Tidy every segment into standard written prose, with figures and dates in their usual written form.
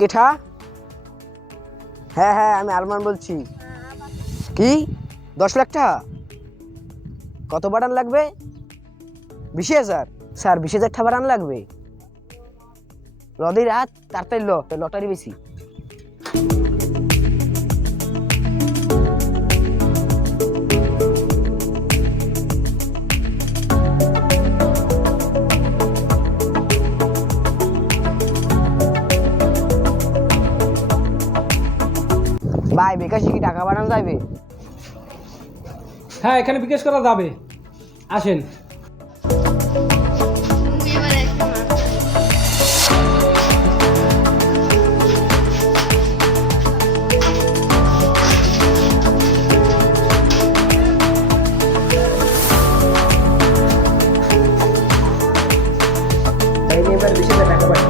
কেঠা? হ্যাঁ হ্যাঁ, আমি আরমান বলছি। কি 10 লাখ টাকা? কত বাড়ান লাগবে? 20,000? স্যার 20,000 টাকা বাড়ান লাগবে? রদি রাত তাড়াতাড়ি লটারি বেশি। ভাই বিকাশে কি টাকা বাড়ানো যাবে? হ্যাঁ, এখানে বিকাশ করা যাবে, আসেন। তাই নিয়ে এবার 20,000 টাকা বাড়ান।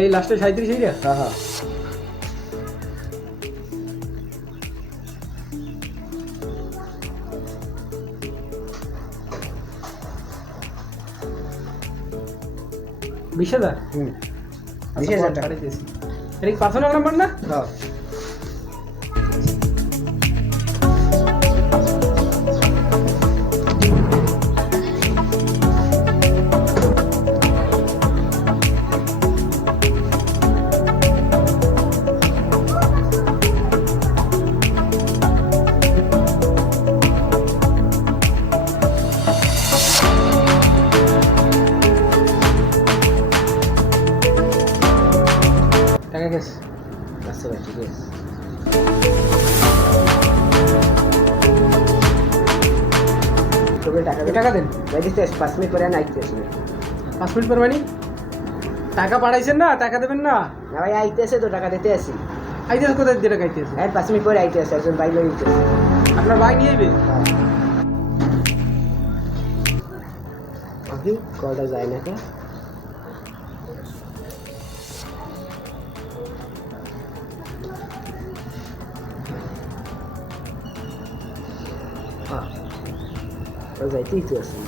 এই লাস্টে 37 এইটা। হ্যাঁ হ্যাঁ। বিশ হাজার। 20,000 টাকা। এটা কি পার্সোনাল নাম্বার না? হ্যাঁ। টাকা গেছে। আচ্ছা ভাই, ঠিক আছে। তোকে টাকা দেন। ভাই দিতে 5 মিনিট পরে আইতে আসবে। 5 মিনিট পর মানে? টাকা পাঠাইছেন না, টাকা দেবেন না? না ভাই আইতে আসে তো, টাকা দিতে আসি। আইতে কোথায় দিয়ে টাকা আইতেছে? হ্যাঁ 5 মিনিট পরে আইতে আসে, একজন বাইক লই দিতে আসে। আপনার ভাই নিয়ে যাবে? আপনি কলটা যায় না কে? হ্যাঁ তো যাইতেই তো আসি।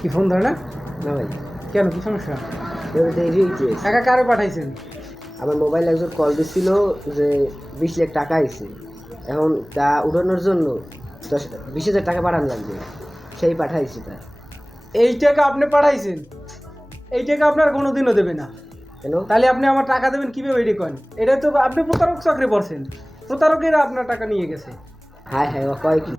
কি ফোন ধরে না? না ভাই, কেন, কি সমস্যা? এবার দেরি হইতে আসে। টাকা কারে পাঠাইছেন? আমার মোবাইল একজন কল দিছিল যে 20 লাখ টাকা আইছে, এখন তা উঠানোর জন্য 20,000 টাকা পাঠান লাগবে, সেই পাঠাইছি তা। এই টাকা আপনি পাঠাইছেন? এই টাকা আপনার কোনোদিনও দেবে না। কেন? তাহলে আপনি আমার টাকা দেবেন কিভাবে? এটি করেন, এটা তো আপনি প্রতারক চক্রে পড়ছেন। প্রতারকেরা আপনার টাকা নিয়ে গেছে। হ্যাঁ হ্যাঁ, ও কয় কি?